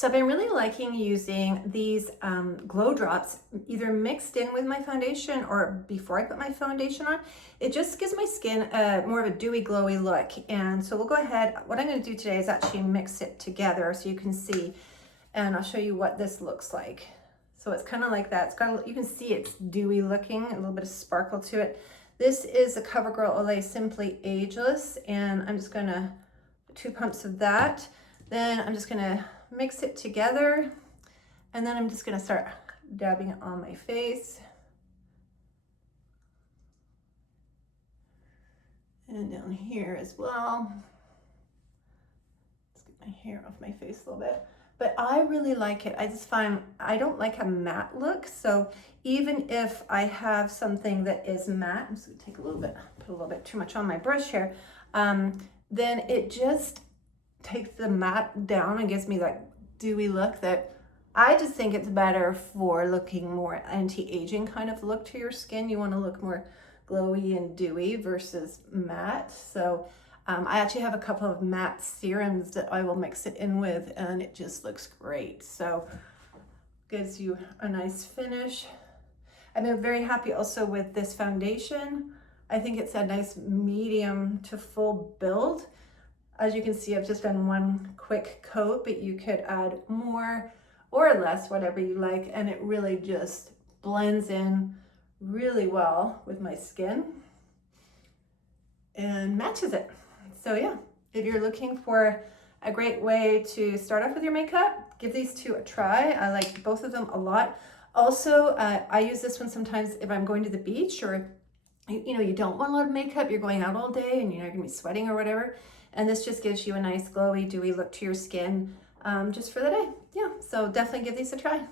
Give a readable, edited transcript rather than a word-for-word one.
So I've been really liking using these glow drops either mixed in with my foundation or before I put my foundation on. It just gives my skin more of a dewy, glowy look. And so we'll go ahead. What I'm going to do today is actually mix it together so you can see. And I'll show you what this looks like. So it's kind of like that. It's got, you can see it's dewy looking, a little bit of sparkle to it. This is the CoverGirl Olay Simply Ageless. And I'm just going to 2 pumps of that. Then I'm just going to mix it together, and then I'm just going to start dabbing it on my face and down here as well. Let's get my hair off my face a little bit, but I really like it. I just find I don't like a matte look, so even if I have something that is matte, I'm just going to take a little bit, put a little bit too much on my brush here, then it just takes the matte down and gives me that dewy look that I just think it's better for looking more anti-aging kind of look to your skin. You want to look more glowy and dewy versus matte. So I actually have a couple of matte serums that I will mix it in with, and it just looks great. So gives you a nice finish. I've been very happy also with this foundation. I think it's a nice medium to full build. As you can see, I've just done one quick coat, but you could add more or less, whatever you like, and it really just blends in really well with my skin and matches it. So yeah, if you're looking for a great way to start off with your makeup, give these two a try. I like both of them a lot. Also, I use this one sometimes if I'm going to the beach, or you don't want a lot of makeup, you're going out all day and you're gonna be sweating or whatever. And this just gives you a nice glowy, dewy look to your skin just for the day. Yeah, so definitely give these a try.